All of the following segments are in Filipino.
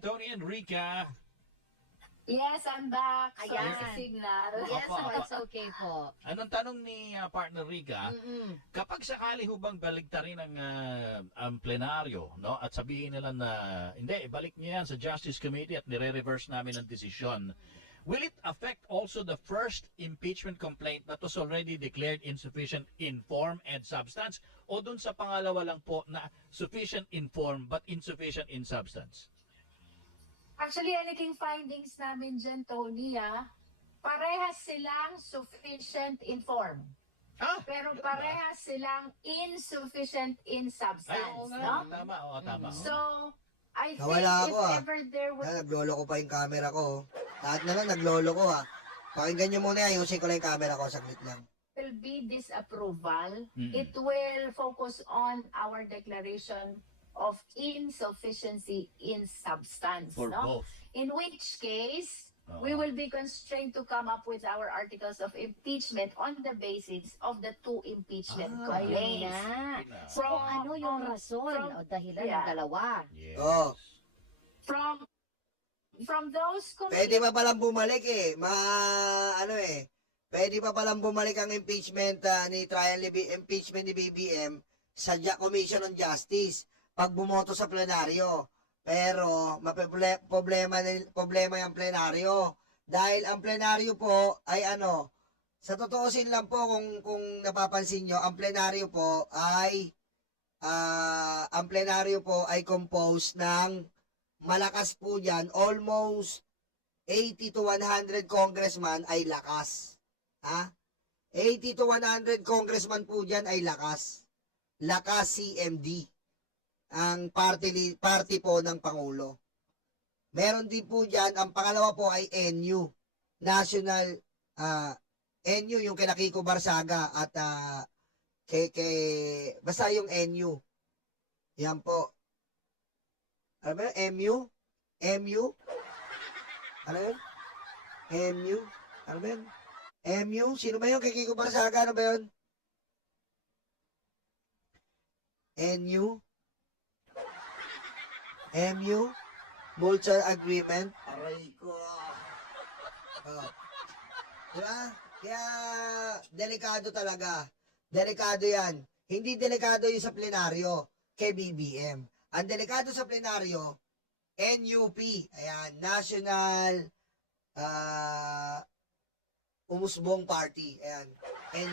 Tony and Rika. Yes, I'm back. Sorry Ayan. sa signal. Yes, Opo, opo. it's okay po. Anong tanong ni partner Rika, kapag sakali ho bang baligtarin ang plenaryo, no? At sabihin nila na, hindi, ibalik niyo yan sa Justice Committee at nire-reverse namin ang desisyon, will it affect also the first impeachment complaint that was already declared insufficient in form and substance? O dun sa pangalawa lang po na sufficient in form but insufficient in substance? Actually, ang naging findings namin dyan, Tony, parehas silang sufficient in form. Ah, Pero yun ba? parehas silang insufficient in Ay, oo substance, nga, no? tama, oo, tama. So, I think Nawala if ako, ever there was... Naglolo ko pa yung camera ko. Lahat na lang, naglolo ko Pakinggan nyo muna, ayusin ko lang yung camera ko, saglit lang. will be disapproval, Mm-mm. it will focus on our declaration of insufficiency in substance. For No? both. In which case, we will be constrained to come up with our articles of impeachment on the basis of the two impeachment Ah, Ayun complaints. na. Yun na. So, kung ano yung rason from- o dahilan yeah. ng dalawa. Yes. Oo. From those Pwede complaints, pa palang bumalik Pwede pa palang bumalik ang impeachment impeachment ni BBM sa Commission on Justice pag bumoto sa plenaryo. Pero problema yung plenaryo. Dahil ang plenaryo po ay sa totoosin lang po kung napapansin nyo, ang plenaryo po ay composed ng malakas po dyan, almost 80 to 100 congressman ay lakas. 80 to 100 congressman po dyan ay lakas. Lakas CMD. Ang party po ng Pangulo. Meron din po dyan, ang pangalawa po ay NU. National, NU yung kina Kiko Barsaga at basta yung NU. Yan po. Ano ba yun? MU? MU? Ano yun? MU? Ano ba yun? MU? Sino ba yun? Kay Kiko Barsaga? Ano ba yun? NU? MU? Mutual Agreement? Aray ko. Diba? Kaya, delikado talaga. Delikado yan. Hindi delikado yung sa plenaryo kay BBM. Ang delikado sa plenaryo, NUP. Ayan, National Umusbong Party. Ayan,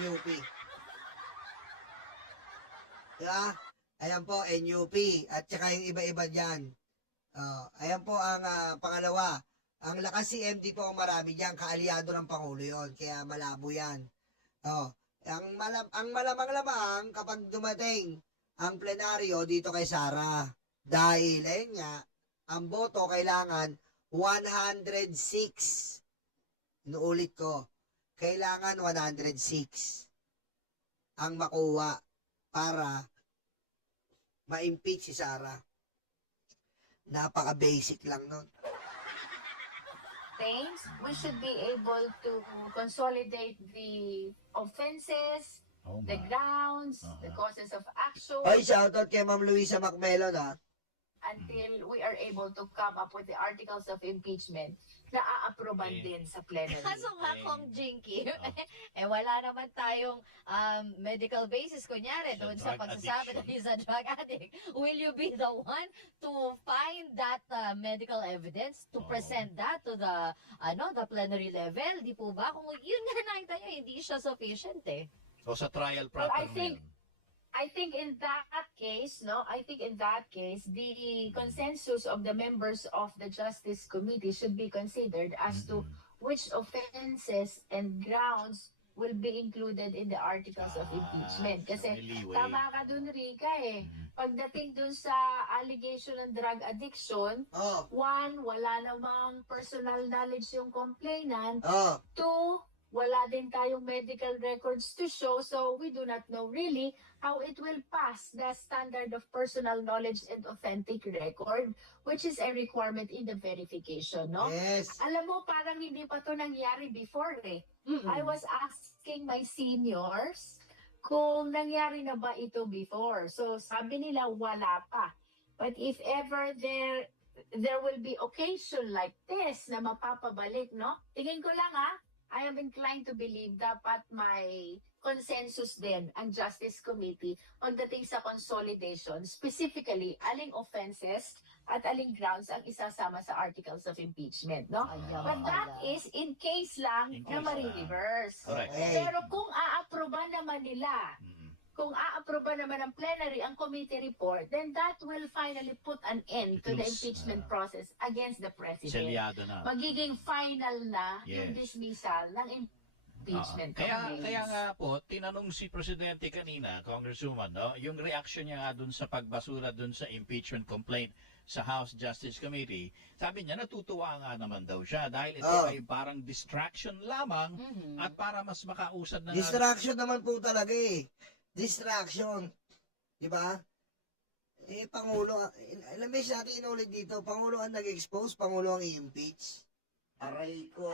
NUP. Diba? Ayan po, NUP. At saka yung iba-iba dyan. Ayan po ang pangalawa. Ang lakas CMD po ang marami dyan. Kaalyado ng Pangulo yon. Kaya malabo yan. Ang malamang-lamang kapag dumating ang plenaryo dito kay Sara. Dahil, ayun nga, ang boto kailangan 106. Inuulit ko. Kailangan 106 ang makuha para ma-impeach si Sara. Napaka-basic lang nun. things, we should be able to consolidate the offenses, Oh, the my. grounds, the causes of action, Oy, shoutout kay Ma'am Luisa Macmelon until we are able to come up with the articles of impeachment na aaproban din sa plenary. Kaso nga, Kong Jinky, wala naman tayong medical basis, kunyari, Sa doon sa drug pagsasabi na addiction. he's a drug addict. Will you be the one to find that medical evidence, to Oo. present that to the plenary level? Di po ba? Kung yun nga nakita nyo, hindi siya sufficient O sa trial Well, proper I think- I think in that case, the consensus of the members of the Justice Committee should be considered as to which offenses and grounds will be included in the articles of impeachment. Kasi tama ka dun, Rika Pagdating dun sa allegation ng drug addiction, one, wala namang personal knowledge yung complainant. Two, wala din tayong medical records to show, so we do not know really how it will pass the standard of personal knowledge and authentic record, which is a requirement in the verification, no? Yes. Alam mo, parang hindi pa to nangyari before I was asking my seniors kung nangyari na ba ito before. So sabi nila wala pa. But if ever there there will be occasion like this na mapapabalik, no? Tingin ko lang I am inclined to believe dapat may consensus din ang Justice Committee pagdating sa consolidation, specifically aling offenses at aling grounds ang isasama sa articles of impeachment, no? Ayaw But that pala. is in case lang In na case marireverse. Correct. Okay. Pero kung aaproba naman nila, Mm. kung aaproba naman ng plenary ang committee report, then that will finally put an end It to the looks, impeachment process against the president. Selyado na. Magiging final na yung Yes. dismissal ng impeachment Kaya complaints. nga po, tinanong si Presidente kanina, Congresswoman, no, yung reaction niya nga dun sa pagbasura dun sa impeachment complaint sa House Justice Committee, sabi niya natutuwa nga naman daw siya dahil ito Oh. ay parang distraction lamang Mhm. at para mas makausad na Distraction naman po talaga eh. Distraction. Di ba? Pangulo, ilang beses natin inulit dito, Pangulo ang nag-expose, Pangulo ang i-impeach. Aray ko.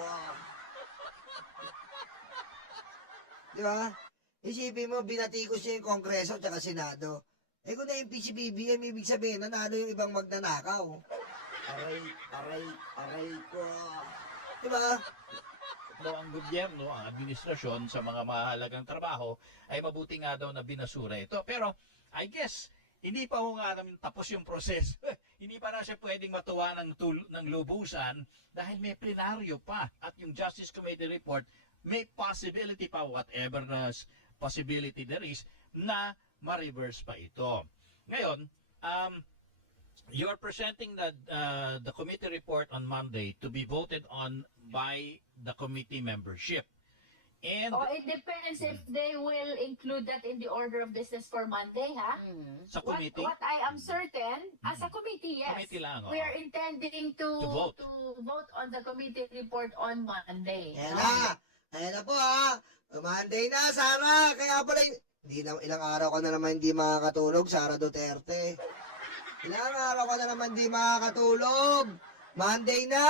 Di ba? Isipin mo, binatikos niya yung Kongreso at Senado. Kung na-impeach si BBM, ibig sabihin, nanalo yung ibang magnanakaw. Aray ko. Di ba? no, ang gobyerno, ang administrasyon sa mga mahalagang trabaho ay mabuti nga daw na binasura ito. Pero I guess hindi pa ho nga namin tapos yung proseso. Hindi pa na siya pwedeng matuwa ng lubusan dahil may plenaryo pa at yung Justice Committee report may possibility pa, whatever the possibility there is, na ma-reverse pa ito. Ngayon, you are presenting the committee report on Monday to be voted on by the committee membership. And It depends if they will include that in the order of business for Monday, ha? Mhm. sa committee, What I am certain, as a committee, yes. committee lang. We are intending to vote. vote on the committee report on Monday. Ayan na. Ayan na po Monday na, Sara. Kaya pala, hindi na, ilang araw ka na naman hindi makakatulog, Sara Duterte. Ilang araw ka na naman hindi makakatulog. Monday na.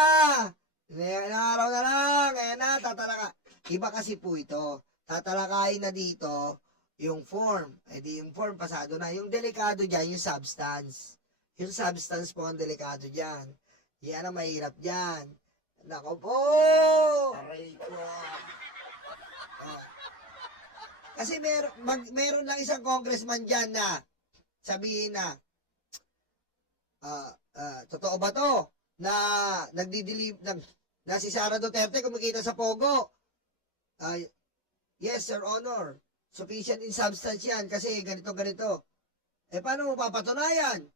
Ilang araw na lang. Ayan na, tatalaka. Iba kasi po ito. Tatalakayin na dito yung form. Di yung form pasado na. Yung delikado dyan, yung substance. Yung substance po ang delikado dyan. Yan ang mahirap dyan. Nako po! Aray ko. Kasi meron lang isang congressman dyan na sabihin na totoo ba to na na si Sara Duterte kumikita sa Pogo? Yes, Sir Honor. Sufficient in substance yan kasi ganito. Paano mo papatunayan?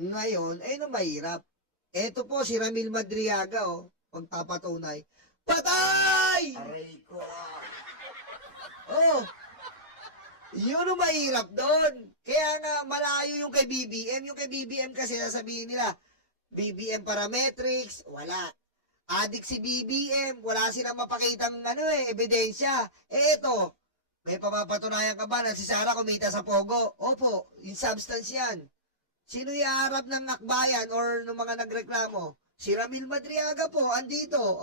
Ngayon, no mahirap. Eto po si Ramil Madriaga, pagpapatunay. Patay! Aray ko. Yun ang mahirap doon. Kaya nga malayo yung kay BBM. Yung kay BBM kasi sasabihin nila, BBM parametrics, wala. Adik si BBM, wala silang mapakitang ebidensya. Eto, may papapatunayan ka ba na si Sara kumita sa Pogo? Opo, in substance yan. Sino iharap ng akbayan or ng mga nagreklamo? Si Ramil Madriaga po, andito.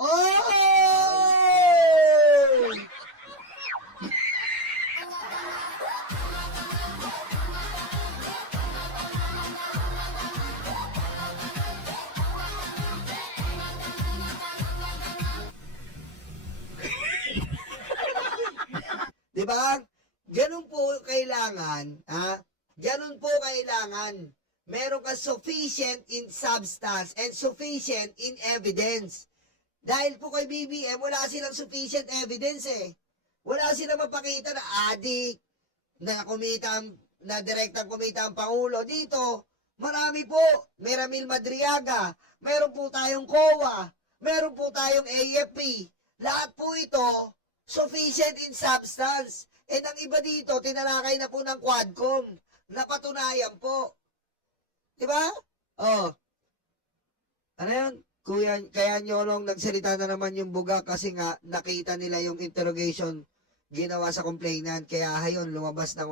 Di ba? Ganun po kailangan, Ganun po kailangan. Meron ka sufficient in substance and sufficient in evidence. Dahil po kay BBM, wala silang sufficient evidence Wala silang mapakita na adik, na direktang kumita ang Pangulo. Dito, marami po. May Ramil Madriaga, meron po tayong COA, meron po tayong AFP. Lahat po ito, sufficient in substance. And ang iba dito, tinalakay na po ng Quadcom. Napatunayan po. Diba? Ano yan? Kaya Nyonong nagsalita na naman yung buga kasi nga nakita nila yung interrogation ginawa sa complainant. Kaya hayon, lumabas na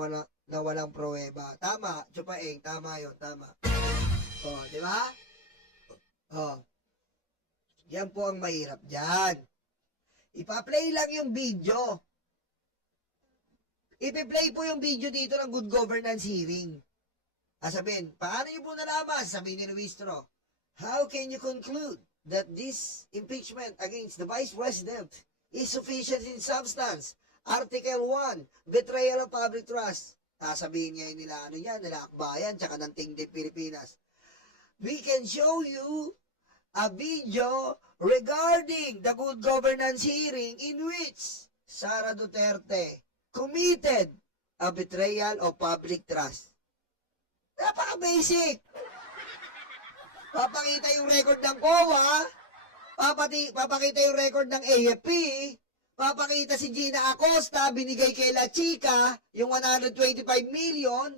walang pruweba. Tama, Chupaeng, tama yun, tama. Diba? Yan po ang mahirap dyan. Ipa-play lang yung video. Ipi-play po yung video dito ng good governance hearing. Sabihin, paano nyo po nalaman? Sabihin ni Luis Tro. How can you conclude that this impeachment against the Vice President is sufficient in substance? Article 1, betrayal of public trust. Sasabihin ngayon nila, ano yan, nila Akbayan, tsaka ng Tingdip Pilipinas. We can show you a video regarding the good governance hearing in which Sara Duterte committed a betrayal of public trust. Napaka-basic. Papakita yung record ng COA, papakita yung record ng AFP, papakita si Gina Acosta, binigay kay La Chica, yung 125 million,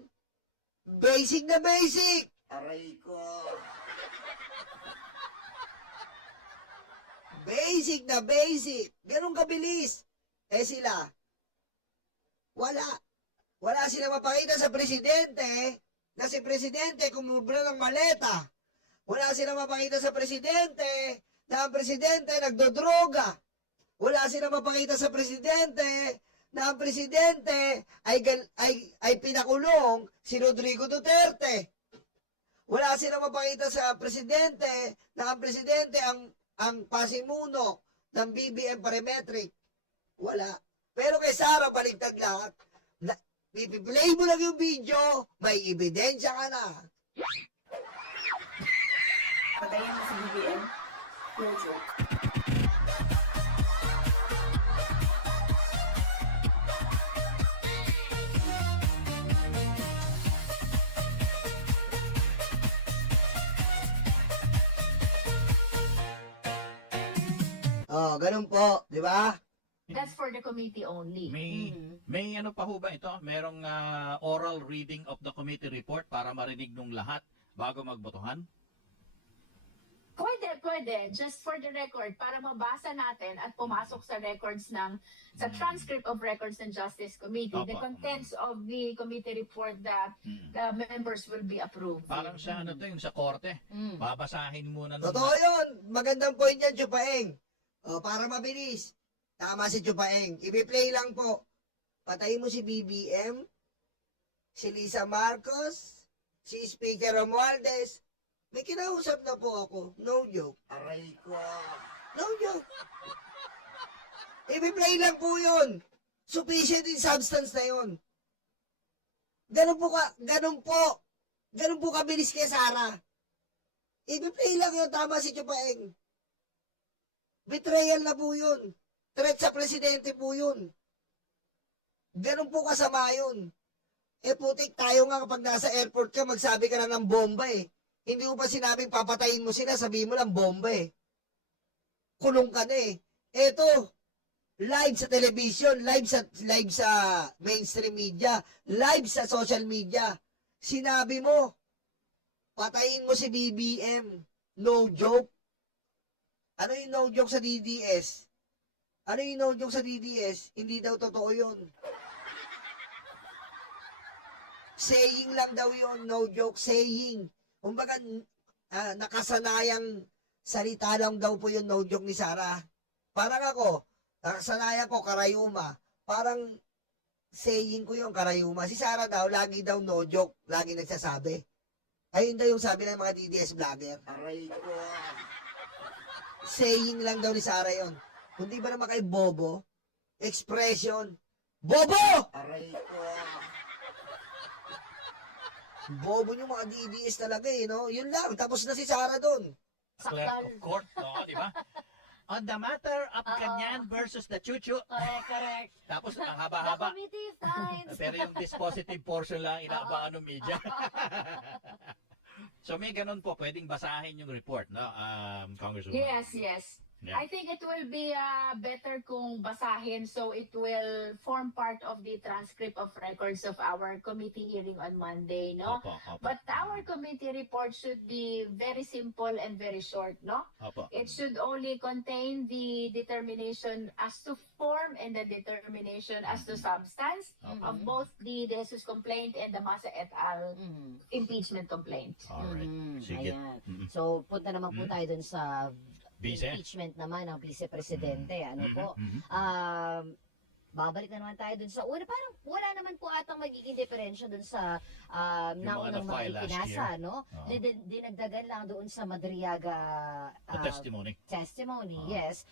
basic na basic. Aray ko. Basic na basic. Ganun kabilis. Sila, wala. Wala sila mapakita sa presidente na si presidente kumubra ng maleta. Wala sila mapakita sa presidente na ang presidente nagdodroga. Wala sila mapakita sa presidente na ang presidente ay pinakulong si Rodrigo Duterte. Wala sila mapakita sa presidente na ang presidente ang pasimuno ng BBM Parametric. Wala. Pero kay Sara, baligtad lahat. Ipi-play mo lang yung video, may ebidensya ka na. Patayin mo si BBM. No joke. Oh, ganun po, di ba? That's for the committee only. May ano pa ho ba ito? Merong oral reading of the committee report para marinig nung lahat bago magbotohan? Pwede. Just for the record, para mabasa natin at pumasok sa records sa transcript of records ng Justice Committee, the Opo. contents of the committee report that the members will be approved. Parang sa ano to, yung sa korte. Babasahin muna nung Totoo yun. Magandang point yan, Chupaeng. O, para mabilis. Tama si Chupaeng. I-play lang po. Patayin mo si BBM, si Lisa Marcos, si Speaker Romualdez. May kinausap na po ako. No joke. Aray ko. No joke. I-play lang po yun. Sufficient in substance na yun. Ganun po kabilis kay Sara. I-play lang yun. Tama si Chupaeng. Betrayal na po yun. Threat sa presidente po yun. Ganun po kasama yun. Putik, tayo nga kapag nasa airport ka, magsabi ka na ng bomba eh. Hindi mo pa sinabing papatayin mo sila, sabihin mo lang bomba eh. Kulong ka na eh. Eto, live sa television, live sa mainstream media, live sa social media. Sinabi mo, patayin mo si BBM. No joke. Ano yung no joke sa DDS? Ano yung no joke sa DDS? Hindi daw totoo yun. Saying lang daw yun, no joke, saying. Kumbaga, nakasanayang salita lang daw po yung no joke ni Sara. Parang ako, nakasanayan ko, karayuma. Parang saying ko yung karayuma. Si Sara daw, lagi daw no joke, lagi nagsasabi. Ayun daw yung sabi ng mga DDS vlogger. Aray ko. Saying lang daw ni Sara yon. Kundi ba naman kay Bobo? Expression. Bobo! Aray ko. Bobo yung mga DDS talaga eh, no? Yun lang, tapos na si Sara doon. clerk of court, no? Di ba? On the matter of Kanyan versus the Chuchu. Correct. Tapos ang The haba-haba. committee finds. Pero yung dispositive portion lang inaabangan ng media. So may ganun po, pwedeng basahin yung report, no? Congresswoman. Yes. Yeah. I think it will be better kung basahin so it will form part of the transcript of records of our committee hearing on Monday, no? Opo. But our committee report should be very simple and very short, no? Opo. It should only contain the determination as to form and the determination as to substance of both the De Jesus complaint and the Masa et al. Impeachment complaint. Alright. Sige. Ayan. So, punta naman po tayo dun sa Vice. impeachment naman ng vice-presidente. Ano po? babalik na naman tayo dun sa una. Parang wala naman po atang magiging diferensya dun sa Yung mga naunang mga na-file last ipinasa, year. no? Oo. Dinagdagan lang doon sa Madriaga The testimony. testimony, Oo. yes.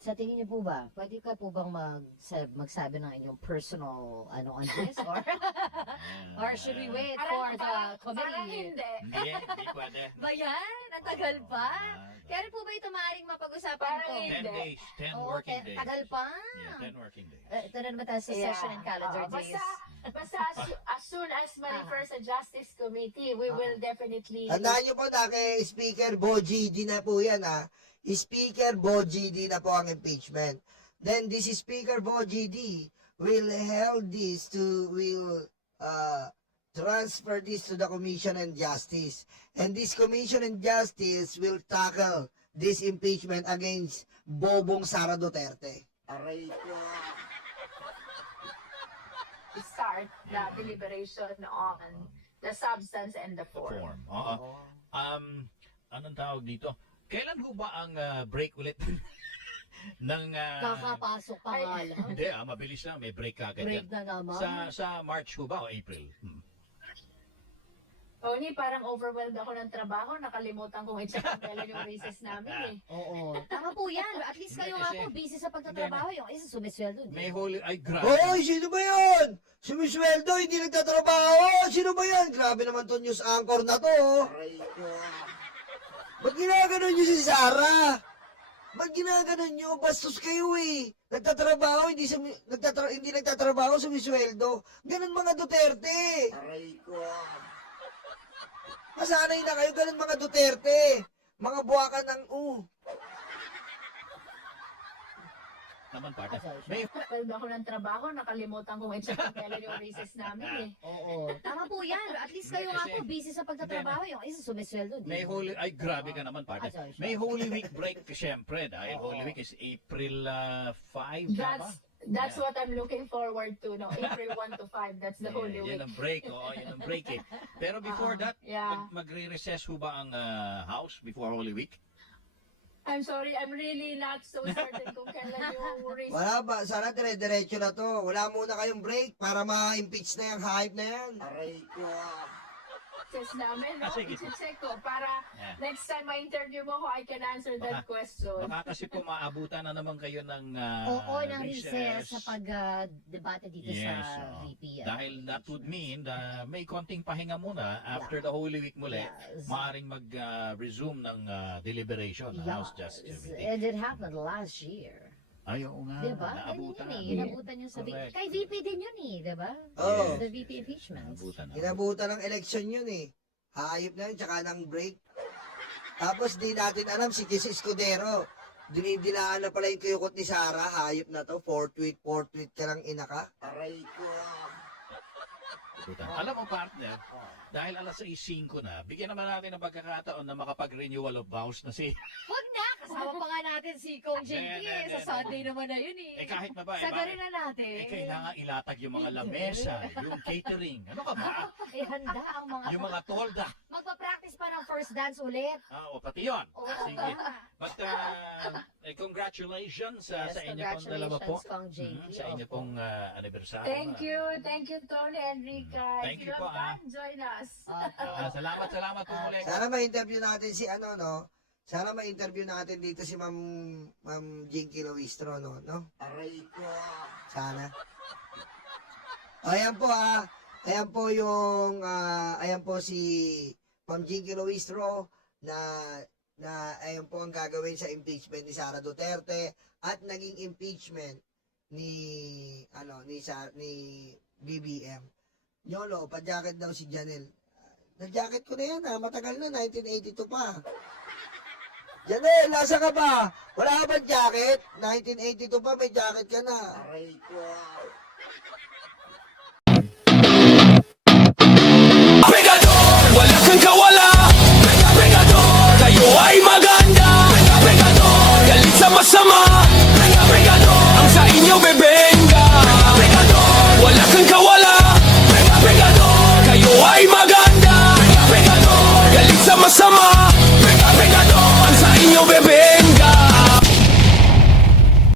Sa tingin niyo po ba, pwede ka po bang magsabi ng inyong personal on this? Or should we wait for the Parang committee? hindi. Hindi pwede. Ba yan? Ang tagal pa? Ah, Kaya rin po ba ito maaaring mapag-usapan Parang ko? hindi. 10 days, 10 Oo, working days. tagal pa. Yeah, 10 working days. Ito na naman tayo sa session and calendar Oo, days. Basta as soon as ma-refer sa Justice Committee, we will definitely... Tandaan nyo po na kay Speaker Bo GD na po yan ha. Speaker Bo GD na po ang impeachment. Then this Speaker Bo GD will transfer this to the Commission on Justice. And this Commission on Justice will tackle this impeachment against Bobong Sara Duterte. Aray ko. start the deliberation on the substance and the form. Form. Oo. Anong tawag dito? Kailan ho ba ang break ulit ng Kakapasok pa nga lang. hindi, mabilis lang, may break kagad Break yan. na naman. Sa March ho ba o April? Tony, parang overwhelmed ako ng trabaho. Nakalimutan kong i-check ang kailan yung recess namin eh. Oo. Tama po yan. At least kayo nga po, busy sa pagtatrabaho. Yung isa sumisweldo. May holy, ay grabe. Hoy, sino ba yan? Sumisweldo, hindi nagtatrabaho. Sino ba yan? Grabe naman to news anchor na to. Aray ko. Ba't ginaganon nyo si Sarah? Ba't ginaganon nyo? Bastos kayo eh. Nagtatrabaho, hindi nagtatrabaho, sumisweldo. Ganun mga Duterte. Aray ko. Masanay na kayo, ganun mga Duterte. Mga buwakan ng Naman partner. May Overwhelmed ako ng trabaho. Nakalimutan kong i-check ang kailan yung recess namin eh. Oo. Tama po yan. At least kayo nga po, busy sa pagtatrabaho. Yung isa sumisweldo. may holy, ay grabe ka naman partner. Sorry. May Holy Week break syempre dahil Holy Week is April 5 na ba? That's what I'm looking forward to. No, April 1 to 5. That's the Holy Week. Yan ang break, yan ang break eh. Pero before that, Yeah. magre-recess ho ba ang House before Holy Week? I'm sorry, I'm really not so certain kung kailan yung recess. Wala ba? Sana dire-diretso na to. Wala muna kayong break para ma-impeach na yung hype na yan. Aray ko. namin, no? Sige. I-check ko para Yeah. next time ma-interview mo ko, I can answer that question. Baka kasi po maabutan na naman kayo ng Oo, ng recess sa pag-debate dito sa Yes, oo. VP. Dahil that would mean may konting pahinga muna after the Holy Week muli. Yes. Maaring mag-resume ng deliberation ng House Justice Yes. Committee. And it happened last year. Ay, oo nga. Diba? Naabutan. Ganyan yun eh. Inabutan yun sa VP. Correct. Kay VP din yun eh. Diba? Oo. The VP impeachment. Naabutan na. Inabutan ng election yun eh. Hayop na yun, tsaka ng break. Tapos di natin alam si Kis Escudero. Dinidilaan na pala yung kuyukot ni Sarah. Hayop na to. 4 tweet ka lang inaka. Aray ko. Naabutan. Alam mo partner, dahil alas 6:05 na, bigyan naman natin ng pagkakataon na makapag-renewal of vows na si... Huwag na! Kasama pa nga natin si Kong JT Hindi, eh. hindi, Sa Sunday naman na yun eh. kahit na ba, Sagarin na natin. kailangan ilatag yung mga lamesa, yung catering. Ano ka ba? Eh, handa ang mga... Yung mga tolda. Magpa-practice pa ng first dance ulit. O pati yun. Oo. Sige. But congratulations Yes, sa inyo pong dalawa po. congratulations, Kong JT. Sa inyo pong anniversary. Thank you, Tony and Rika. Thank If you you po, have time, join us. Salamat po ulit. Sana ma-interview natin si Sana ma-interview natin dito si Ma'am Jinky Luistro, no? Aray ko. Sana. Ayan po Ayan po yung ayan po si Ma'am Jinky Luistro na ayan po ang gagawin sa impeachment ni Sara Duterte at naging impeachment ni BBM. Nyolo, pa-jacket daw si Janelle. Na-jacket ko na yan matagal na, 1982 pa. Janelle, nasa ka ba? Wala ka ba jacket? 1982 pa, may jacket ka na. Aray ko. Pegador, wala kang gawa.